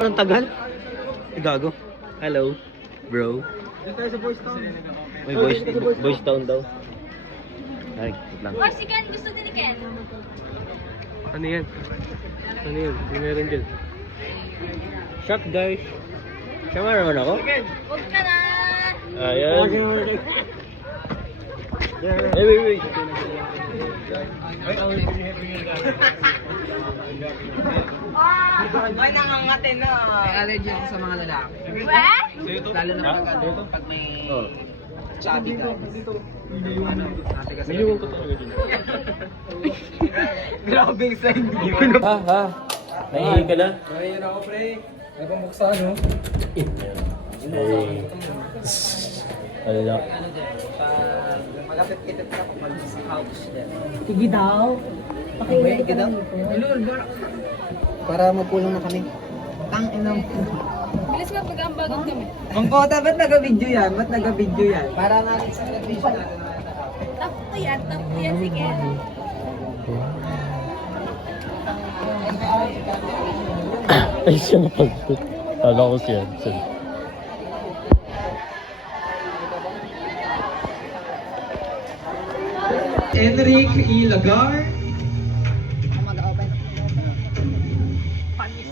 Parang tagal. Gago. Hello, bro. Dito tayo sa Boys Town. May boys town daw. Ay, wait lang. Or si Ken, gusto din ni Ken. Ano yan? Ano yan? Ano meron dyan? Shop guys. Sama naman ako. Huwag ka na. Ayan. Hey, wait. Ay, nangangate na. May allergy ako sa mga lalaki. Weh? Lalo na pag may chubby guys. Ano, ate kasi. ko talaga dito. Grabing sign. Ha? Nahihilig ka na? Ngayon ako, pre. May pambuksa, no? Hey. Ano na? Magkapit-kitip ka pag mag sa house din. Sige daw. Pakinig ka daw. Para magpulang na kami. Tang inang. Bilis nga pag-ambagan kami. Mangkota, ba't nag-video yan? Ba't nag-video yan? Para natin sa television natin. Tap ko yan si Ken. Ay, siya na pag-shoot. Kala ko siya. Enric Ilagar. Panis.